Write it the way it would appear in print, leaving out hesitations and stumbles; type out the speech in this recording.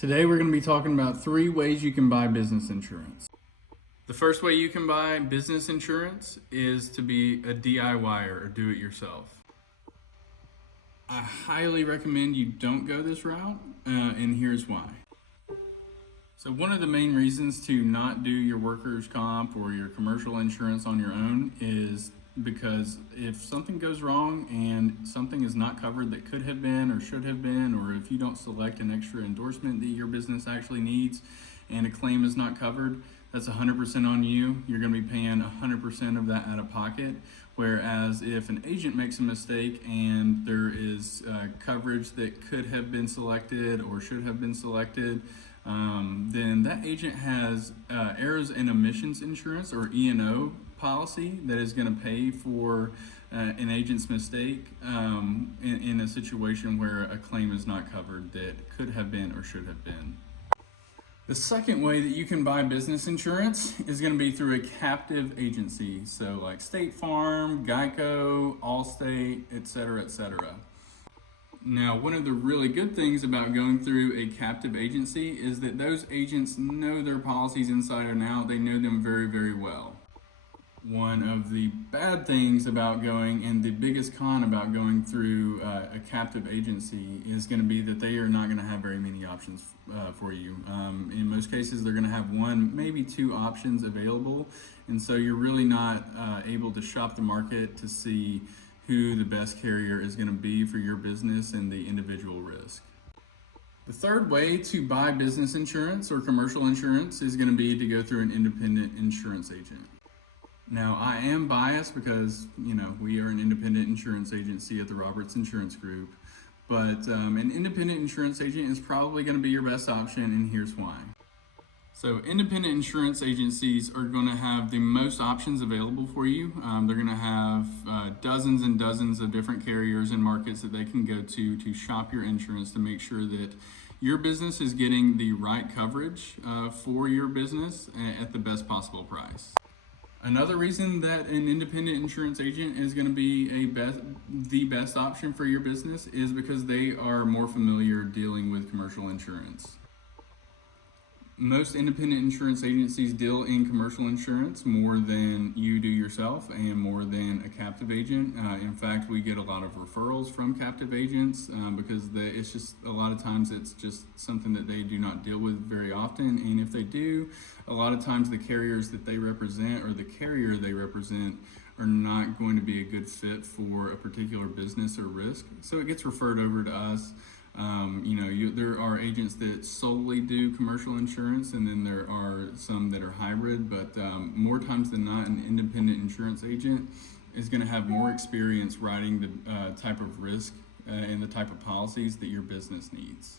Today we're going to be talking about 3 ways you can buy business insurance. The first way you can buy business insurance is to be a DIYer or do it yourself. I highly recommend you don't go this route, and here's why. So one of the main reasons to not do your workers' comp or your commercial insurance on your own is because if something goes wrong and something is not covered that could have been or should have been, or if you don't select an extra endorsement that your business actually needs and a claim is not covered, that's 100% on you. You're going to be paying 100% of that out of pocket. Whereas if an agent makes a mistake and there is coverage that could have been selected or should have been selected, then that agent has errors and omissions insurance, or E&O policy, that is going to pay for an agent's mistake in a situation where a claim is not covered that could have been or should have been. The second way that you can buy business insurance is going to be through a captive agency, so like State Farm, Geico, Allstate, etc., etc. Now, one of the really good things about going through a captive agency is that those agents know their policies inside and out. They know them very, very well. One of the bad things about going, and the biggest con about going through a captive agency, is going to be that they are not going to have very many options for you. In most cases, they're going to have 1, maybe 2 options available, and so you're really not able to shop the market to see who the best carrier is going to be for your business and the individual risk. The third way to buy business insurance or commercial insurance is going to be to go through an independent insurance agent. Now, I am biased because, we are an independent insurance agency at the Roberts Insurance Group, but an independent insurance agent is probably going to be your best option, and here's why. So independent insurance agencies are going to have the most options available for you. They're going to have dozens and dozens of different carriers and markets that they can go to shop your insurance to make sure that your business is getting the right coverage for your business at the best possible price. Another reason that an independent insurance agent is going to be the best option for your business is because they are more familiar dealing with commercial insurance. Most independent insurance agencies deal in commercial insurance more than you do yourself and more than a captive agent. In fact, we get a lot of referrals from captive agents because it's just a lot of times it's just something that they do not deal with very often. And if they do, a lot of times the carriers that they represent or the carrier they represent are not going to be a good fit for a particular business or risk. So it gets referred over to us. There are agents that solely do commercial insurance, and then there are some that are hybrid, but more times than not, an independent insurance agent is going to have more experience writing the type of risk and the type of policies that your business needs.